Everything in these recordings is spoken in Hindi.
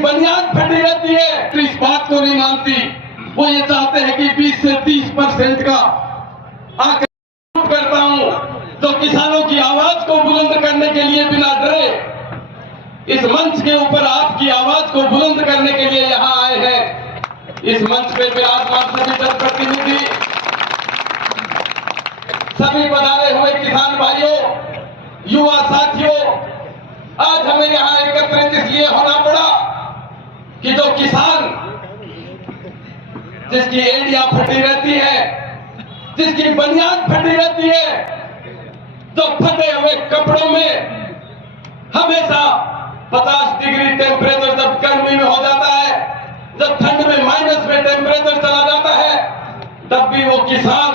बुनियाद फटी रहती है तो इस बात को नहीं मानती। वो ये चाहते हैं कि 20 से 30% का आंकड़ा करता हूं, तो किसानों की आवाज को बुलंद करने के लिए बिना डरे इस मंच के ऊपर आपकी आवाज को बुलंद करने के लिए यहां आए हैं। इस मंच पे विराजमान सभी जनप्रतिनिधि, सभी पधारे हुए किसान भाइयों, युवा साथियों, आज हमें यहां एकत्रित इसलिए होना पड़ा कि जो किसान जिसकी एड़ियां फटी रहती है, जिसकी बुनियाद फटी रहती है, जो फटे हुए कपड़ों में हमेशा 50 डिग्री टेम्परेचर जब गर्मी में हो जाता है, जब ठंड में माइनस में टेम्परेचर चला जाता है, तब भी वो किसान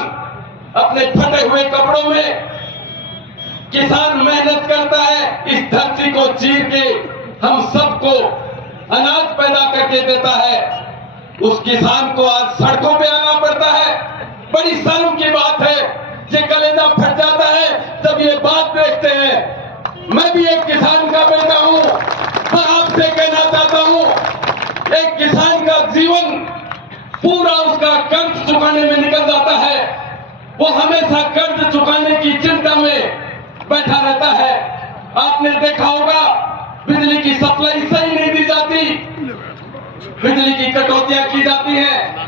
अपने फटे हुए कपड़ों में किसान मेहनत करता है, इस धरती को चीर के हम सबको अनाज पैदा करके देता है। उस किसान को आज सड़कों पे आना पड़ता है। बड़ी शर्म की बात है, ये कलेजा फट जाता है जब ये बात देखते हैं। मैं भी एक किसान का बेटा हूं, मैं आपसे कहना चाहता हूं, एक किसान का जीवन पूरा उसका कर्ज चुकाने में निकल जाता है। वो हमेशा कर्ज चुकाने की चिंता में बैठा रहता है। आपने देखा होगा बिजली की सप्लाई सही नहीं दी जाती, बिजली की कटौतियां की जाती है।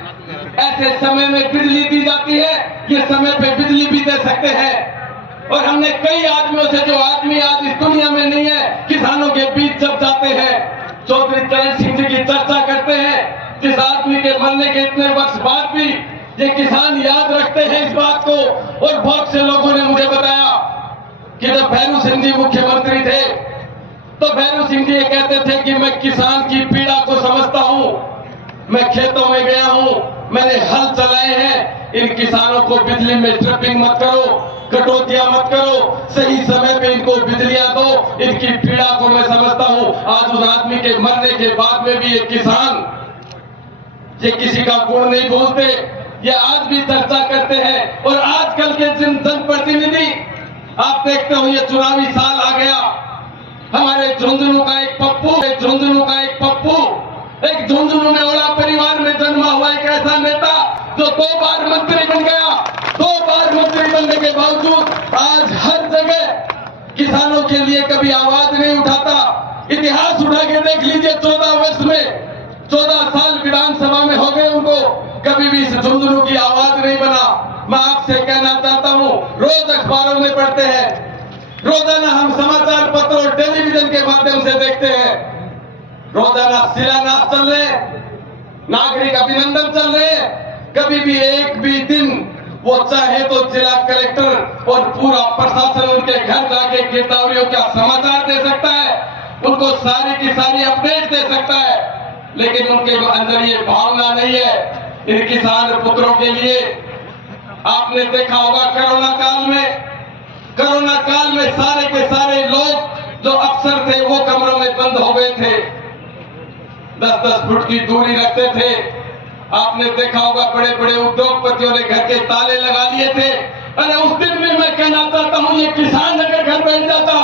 ऐसे समय में बिजली दी जाती है, ये समय पे बिजली भी दे सकते हैं। और हमने कई आदमियों से, जो आदमी आज इस दुनिया में नहीं है, किसानों के बीच जब जाते हैं, चौधरी चरण सिंह जी की चर्चा करते हैं, जिस आदमी के मरने के इतने वर्ष बाद भी ये किसान याद रखते हैं इस बात को। और बहुत से लोगों ने मुझे बताया कि जब भैरू सिंह जी मुख्यमंत्री थे तो भैरू सिंह जी ये कहते थे कि मैं किसान की पीड़ा को समझता हूं, मैं खेतों में गया हूं, मैंने हल चलाए हैं, इन किसानों को बिजली में ट्रिपिंग मत करो, कटौतियां मत करो, सही समय पे इनको बिजलियां दो, इनकी पीड़ा को मैं समझता हूं। आज उस आदमी के मरने के बाद में भी ये किसान ये किसी का गुण नहीं भूलते, ये आज भी चर्चा करते हैं। और आजकल के जिन जनप्रतिनिधि आप देखते हो, ये चुनावी साल आ गया, हमारे झुंझुनू का एक पप्पू, एक झुंझुनू में ओला परिवार में जन्मा हुआ एक ऐसा नेता जो 2 बार मंत्री बन गया, 2 बार मंत्री बनने के बावजूद आज हर जगह किसानों के लिए कभी आवाज नहीं उठाता। इतिहास उठा के देख लीजिए, 14 वर्ष में 14 साल विधानसभा में हो गए उनको, कभी भी इस झुंझुनू की आवाज नहीं बना। मैं आपसे कहना चाहता हूं, रोज अखबारों में पढ़ते हैं, रोजाना हम समाचार पत्र और टेलीविजन के माध्यम से देखते हैं, रोजाना शिलान्यास चल रहे, नागरिक अभिनंदन चल रहे। कभी भी एक भी दिन वो चाहे तो जिला कलेक्टर और पूरा प्रशासन उनके घर जाके गिरदावरियों का समाचार दे सकता है, उनको सारी की सारी अपडेट दे सकता है, लेकिन उनके अंदर ये भावना नहीं है इन किसान पुत्रों के लिए। आपने देखा होगा कोरोना काल में सारे के सारे लोग जो अफसर थे वो कमरों में बंद हो गए थे, 10-10 फुट की दूरी रखते थे। आपने देखा होगा बड़े बड़े उद्योगपतियों ने घर के ताले लगा लिए थे। अरे उस दिन भी मैं कहना चाहता हूं, ये किसान अगर घर बैठ जाता,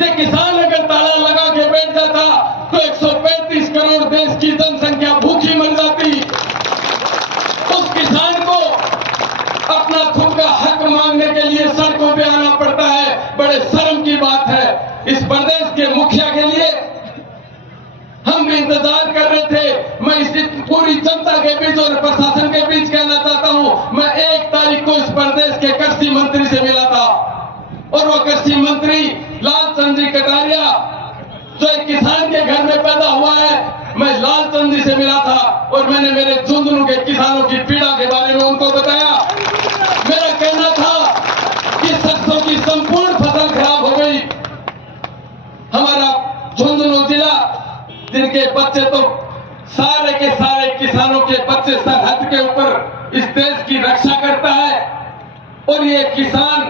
ये किसान अगर ताला लगा के बैठ जाता तो 135 करोड़ देश की जनसंख्या भूखी मर जाती। उस किसान को अपना खुद का हक मांगने के लिए सड़कों पे आना पड़ता है, बड़े शर्म की बात है। इस प्रदेश के मुखिया के लिए हम भी इंतजार कर रहे थे। मैं इस पूरी जनता के बीच और प्रशासन के बीच कहना चाहता हूं, मैं 1 तारीख को इस प्रदेश के कृषि मंत्री से मिला था, और वो कृषि मंत्री लालचंद जी कटारिया जो एक किसान के घर में पैदा हुआ है, मैं लालचंद जी से मिला था और मैंने मेरे झुंझुनू के किसानों की पीड़ा के बारे में उनको बताया। मेरा कहना था कि सरसों की संपूर्ण फसल खराब हो गई। हमारा झुंझुनू जिला, जिनके बच्चे तो सारे के सारे किसानों के बच्चे सरहद के ऊपर इस देश की रक्षा करता है, और ये किसान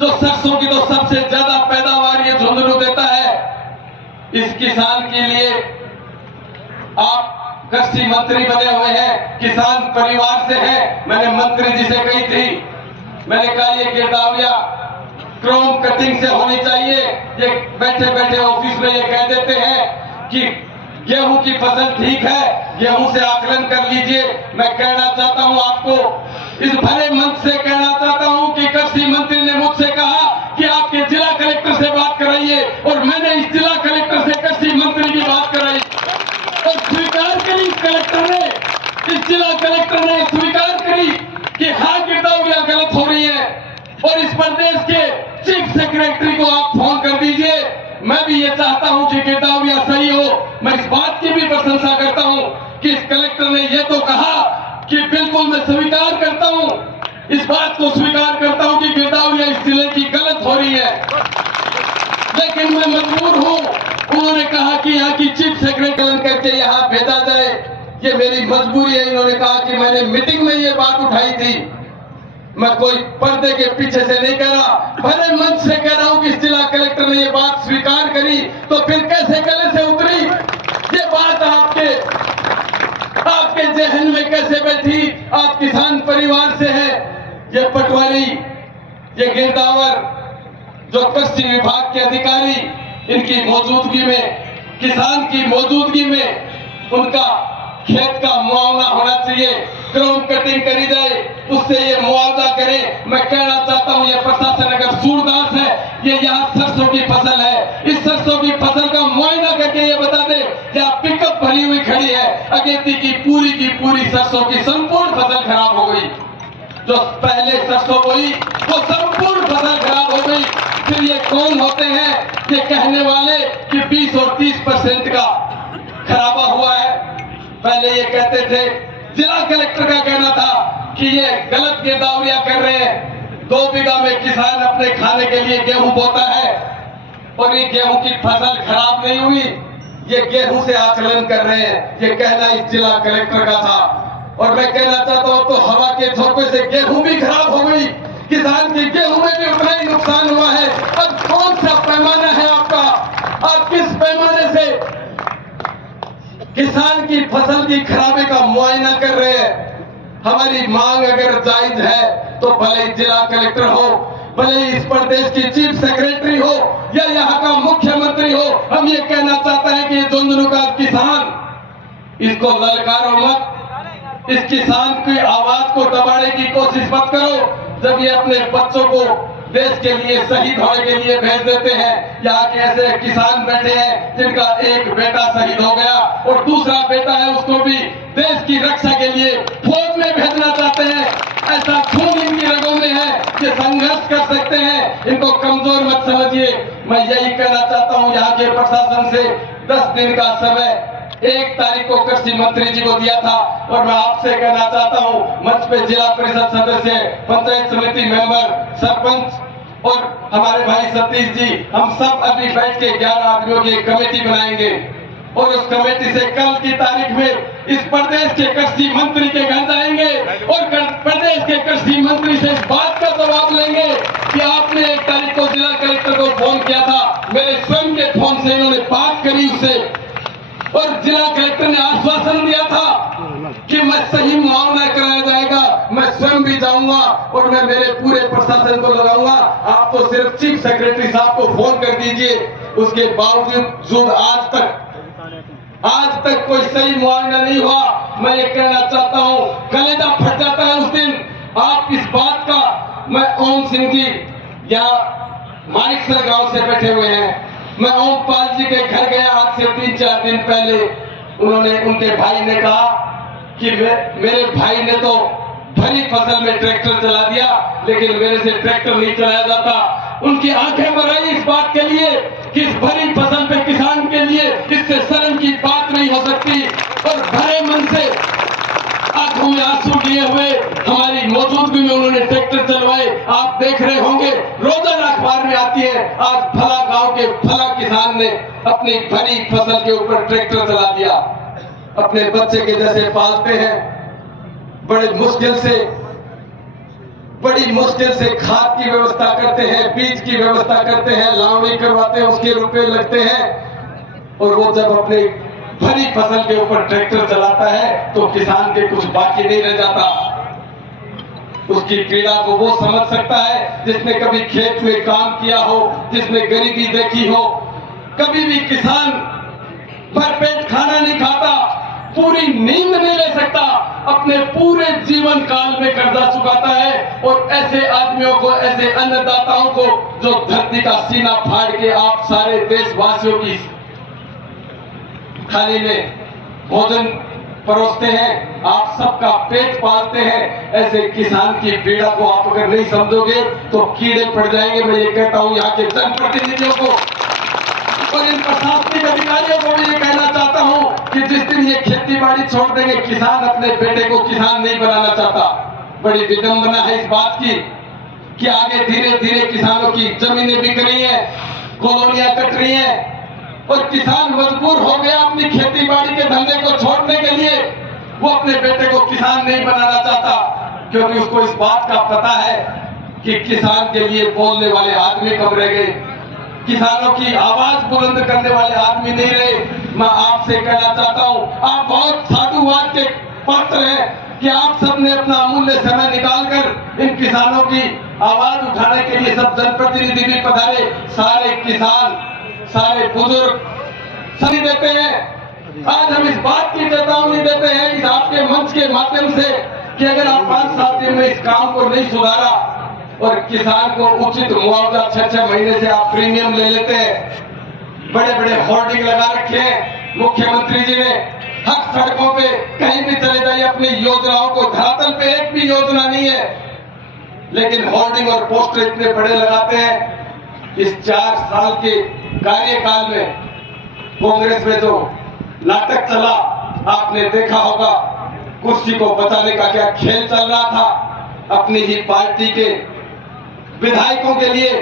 जो सरसों की तो सबसे ज्यादा पैदावार ये झुंझुनू देता है, इस किसान के लिए आप कृषि मंत्री बने हुए हैं, किसान परिवार से हैं। मैंने मंत्री जी से कही थी, मैंने कहा ये गिरदावरिया क्रोम कटिंग से होनी चाहिए। ये बैठे बैठे ऑफिस में ये कह देते हैं कि गेहूं की फसल ठीक है, गेहूं से आकलन कर लीजिए। मैं कहना चाहता हूं आपको, इस भरे मंच से कहना चाहता हूं कि कृषि मंत्री ने मुझसे कहा कि आपके जिला कलेक्टर से बात कराइए, और मैंने इस जिला कलेक्टर से कृषि मंत्री की बात कराई और स्वीकार करी। कलेक्टर ने, इस जिला कलेक्टर ने स्वीकार करी कि हाँ गिरदावरियां गलत हो रही है, और इस प्रदेश के चीफ सेक्रेटरी को आप फोन कर दीजिए। मैं भी ये चाहता हूं कि गिरदावरियां सही हो। मैं इस बात की भी प्रशंसा करता हूं कि इस कलेक्टर ने ये तो कहा कि बिल्कुल मैं स्वीकार करता हूं, इस बात को स्वीकार करता हूं कि गिरदावरियां इस जिले की गलत हो रही है, लेकिन मैं मजबूर हूं। उन्होंने कहा कि यहाँ की चीफ सेक्रेटरी करके यहाँ भेजा जाए, ये मेरी मजबूरी है। इन्होंने कहा कि मैंने मीटिंग में ये बात उठाई थी, मैं कोई पर्दे के पीछे से नहीं कह रहा, भले मंच से कह रहा हूं कि इस जिला कलेक्टर ने ये बात स्वीकार करी, तो फिर कैसे गले से उतरी ये बात? आपके जहन में कैसे बैठी? आप किसान परिवार से हैं। ये पटवारी, ये गिरदावर, जो कृषि विभाग के अधिकारी, इनकी मौजूदगी में, किसान की मौजूदगी में उनका खेत का मुआवजा होना चाहिए, क्रॉप कटिंग करी जाए, उससे ये मुआवजा करें। मैं कहना चाहता हूं ये प्रशासन अगर सूरदास है, ये यहाँ सरसों की फसल है, इस सरसों की फसल का मुआयना करके ये बता दे कि आप पिकअप भरी हुई खड़ी है, अगेती की पूरी सरसों की संपूर्ण फसल खराब हो गई। जो पहले सरसों बोई वो संपूर्ण फसल खराब हो गई। फिर ये कौन होते हैं ये कहने वाले कि 20 और 30% का खराबा हुआ है? पहले ये कहते थे, जिला कलेक्टर का कहना था कि ये गलत गिरदावरियां कर रहे हैं। 2 बीघा में किसान अपने खाने के लिए गेहूं बोता है और ये गेहूं की फसल खराब नहीं हुई, ये गेहूं से आकलन कर रहे हैं, ये कहना इस जिला कलेक्टर का था। और मैं कहना चाहता हूं तो हवा के झोंके से गेहूं भी खराब हो गई, किसान की गेहूं में भी उतना ही नुकसान हुआ है। अब कौन सा पैमाना है आपका? आप किस पैमाने से किसान की फसल की खराबे का मुआयना कर रहे हैं? हमारी मांग अगर जायज है तो भले जिला कलेक्टर हो, भले इस प्रदेश की चीफ सेक्रेटरी हो या यहाँ का मुख्यमंत्री हो, हम ये कहना चाहते हैं कि झुंझुनू का किसान, इसको ललकारो मत, इस किसान की आवाज को दबाने की कोशिश मत करो। जब ये अपने बच्चों को देश के लिए शहीद होने के लिए भेज देते हैं, यहाँ के ऐसे किसान बैठे हैं जिनका एक बेटा शहीद हो गया और दूसरा बेटा है उसको भी देश की रक्षा के लिए फौज में भेजना चाहते हैं। ऐसा खून इनकी रगों में है, ये संघर्ष कर सकते हैं, इनको कमजोर मत समझिए। मैं यही कहना चाहता हूँ यहाँ के प्रशासन से, 10 दिन का समय 1 तारीख को कृषि मंत्री जी को दिया था, और मैं आपसे कहना चाहता हूं, मंच पे जिला परिषद सदस्य, पंचायत समिति मेंबर, सरपंच और हमारे भाई सतीश जी, हम सब अभी बैठ के 11 आदमियों की एक कमेटी बनाएंगे और उस कमेटी से कल की तारीख में इस प्रदेश के कृषि मंत्री के घर जाएंगे और प्रदेश के कृषि मंत्री से इस बात का जवाब लेंगे कि आपने 1 तारीख को जिला कलेक्टर को फोन किया था, मेरे स्वयं के फोन से इन्होंने बात करी उससे, और जिला कलेक्टर ने आश्वासन दिया था कि मैं सही मुआवजा कराया जाएगा, मैं स्वयं भी जाऊंगा और मैं मेरे पूरे प्रशासन को लगाऊंगा। आप तो सिर्फ चीफ सेक्रेटरी साहब को फोन कर दीजिए, उसके बावजूद आज तक कोई सही मुआवजा नहीं हुआ। मैं ये कहना चाहता हूँ, कलेजा फट जाता है उस दिन। आप इस बात का, मैं ओम सिंह जी यहाँ मानिकसर गांव से बैठे हुए हैं, मैं ओम पाल जी के घर गया आज से 3-4 दिन पहले। उन्होंने, उनके भाई ने कहा कि मेरे भाई ने तो भरी फसल में ट्रैक्टर चला दिया, लेकिन मेरे से ट्रैक्टर नहीं चलाया जाता। उनकी आंखें भर आई इस बात के लिए कि इस भरी फसल पे किसान के लिए इससे शर्म की बात नहीं हो सकती, और भरे मन से आंखों में आंसू लिए हुए हमारी मौजूदगी में उन्होंने ट्रैक्टर चलवाए। आप देख रहे होंगे, रोजाना अखबार में आती है, आज फला गांव के फला किसान ने अपनी भरी फसल के ऊपर ट्रैक्टर चला दिया। अपने बच्चे के जैसे पालते हैं, बड़ी मुश्किल से खाद की व्यवस्था करते हैं, बीज की व्यवस्था करते हैं, लावणी करवाते हैं, उसके रुपए लगते हैं, और वो जब अपने भरी फसल के ऊपर ट्रैक्टर चलाता है तो किसान के कुछ बाकी नहीं रह जाता। उसकी पीड़ा को वो समझ सकता है जिसने कभी खेत में काम किया हो, जिसने गरीबी देखी हो। कभी भी किसान भरपेट खाना नहीं खाता, पूरी नींद नहीं ले सकता, अपने पूरे जीवन काल में कर्जा चुकाता है। और ऐसे आदमियों को, ऐसे अन्नदाताओं को जो धरती का सीना फाड़ के आप सारे देशवासियों की थाली में भोजन परोसते हैं, आप सबका पेट पालते हैं, ऐसे किसान की पीड़ा को आप अगर नहीं समझोगे तो कीड़े पड़ जाएंगे। मैं ये कहता हूं यहाँ के जनप्रतिनिधियों को और इन प्रशासनिक अधिकारियों को भी ये कहना चाहता हूं कि जिस दिन ये खेती बाड़ी छोड़ देंगे, किसान अपने बेटे को किसान नहीं बनाना चाहता। बड़ी विडंबना है इस बात की कि आगे धीरे धीरे किसानों की जमीनें बिक रही हैं, कॉलोनियां कट रही हैं और किसान मजबूर हो गया अपनी खेती बाड़ी के धंधे को छोड़ने के लिए। वो अपने बेटे को किसान नहीं बनाना चाहता क्योंकि उसको इस बात का पता है कि किसान के लिए बोलने वाले आदमी कब रह गए, किसानों की आवाज बुलंद करने वाले आदमी नहीं रहे। मैं आपसे कहना चाहता हूं, आप बहुत साधुवाद के पात्र हैं कि आप सबने अपना अमूल्य समय निकालकर इन किसानों की आवाज उठाने के लिए सब जनप्रतिनिधि भी पधारे। सारे किसान, सारे बुजुर्ग सभी देते हैं। आज हम इस बात की चेतावनी देते हैं इस आपके मंच के माध्यम से कि अगर आप 5-7 दिन में इस काम को नहीं सुधारा और किसान को उचित मुआवजा 6-6 महीने से आप प्रीमियम ले लेते हैं, बड़े बड़े होर्डिंग लगा रखे हैं मुख्यमंत्री जी ने, हर सड़कों पे कहीं भी चले जाइए अपनी योजनाओं को, धरातल पे एक भी योजना नहीं है, लेकिन होर्डिंग और पोस्टर इतने बड़े लगाते हैं। इस 4 साल के कार्यकाल में कांग्रेस में जो नाटक चला आपने देखा होगा, कुर्सी को बचाने का क्या खेल चल रहा था। अपनी ही पार्टी के विधायकों के लिए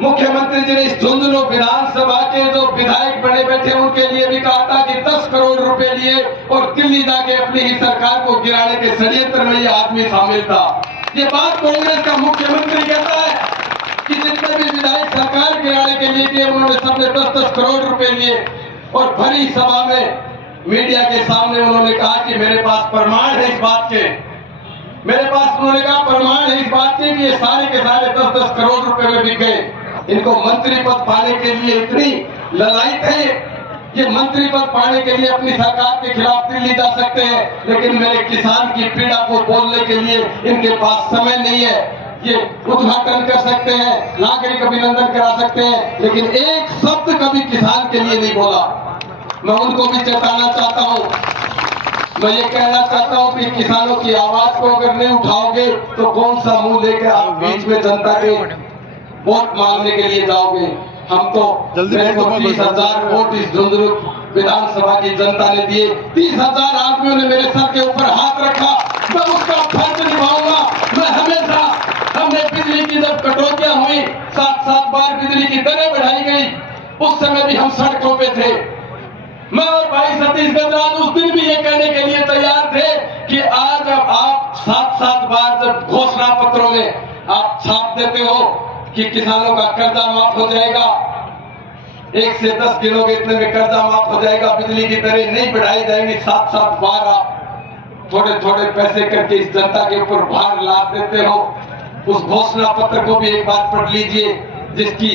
मुख्यमंत्री जी ने इस झुंझुनू विधानसभा के जो विधायक बने बैठे उनके लिए भी कहा था कि 10 करोड़ रुपए लिए और दिल्ली जाके अपनी ही सरकार को गिराने के षड्यंत्र में यह आदमी शामिल था। ये बात कांग्रेस का मुख्यमंत्री कहता है कि जितने भी विधायक सरकार गिराने के लिए किए उन्होंने सबने 10-10 करोड़ रुपए लिए और भरी सभा में मीडिया के सामने उन्होंने कहा कि मेरे पास प्रमाण है इस बात के, मेरे पास उन्होंने कहा प्रमाण है इस बात के कि ये सारे के सारे 10-10 करोड़ रुपए में बिक गए। इनको मंत्री पद पाने के लिए इतनी ललायत है, ये मंत्री पद पाने के लिए अपनी सरकार के खिलाफ दिल्ली जा सकते हैं, लेकिन मेरे किसान की पीड़ा को बोलने के लिए इनके पास समय नहीं है। ये उद्घाटन कर सकते हैं, नागरिक अभिनंदन करा सकते हैं, लेकिन एक शब्द कभी किसान के लिए नहीं बोला। मैं उनको भी चेताना चाहता हूं, मैं ये कहना चाहता हूं कि किसानों की आवाज को अगर नहीं उठाओगे तो कौन सा मुंह लेकर आप बीच में जनता के वोट मांगने के लिए जाओगे। हम तो 30,000 वोट इस झुंझुनू विधानसभा की जनता ने दिए, 30,000 आदमियों ने मेरे सर के ऊपर हाथ रखा, मैं उसका फर्ज निभाऊंगा। मैं हमेशा, हमने बिजली की जब कटौतियां हुई, 7-7 बार बिजली की दरें बढ़ाई गई, उस समय भी हम सड़कों पे थे। मैं और भाई सतीश गजराज उस दिन भी ये कहने के लिए तैयार थे कि आज अब आप 7-7 बार जब घोषणा पत्रों में आप छाप देते हो कि किसानों का कर्जा माफ हो जाएगा, 1 से 10 गिनोगे इतने में कर्जा माफ हो जाएगा, बिजली की दरें नहीं बढ़ाई जाएंगी, 7-7 बार आप थोड़े थोड़े पैसे करके इस जनता के ऊपर भार लाद देते हो। उस घोषणा पत्र को भी एक बार पढ़ लीजिए जिसकी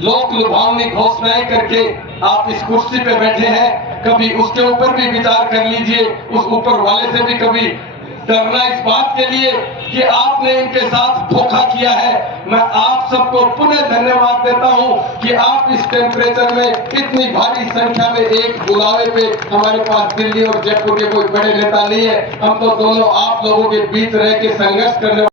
लोक लुभावनी घोषणाएं करके आप इस कुर्सी पे बैठे हैं। कभी उसके ऊपर भी विचार कर लीजिए, उस ऊपर वाले से भी कभी डरना इस बात के लिए कि आपने इनके साथ धोखा किया है। मैं आप सबको पुनः धन्यवाद देता हूं कि आप इस टेम्परेचर में इतनी भारी संख्या में एक बुलावे पे, हमारे पास दिल्ली और जयपुर के कोई बड़े नेता नहीं है, हम तो दोनों आप लोगों के बीच रह के संघर्ष करने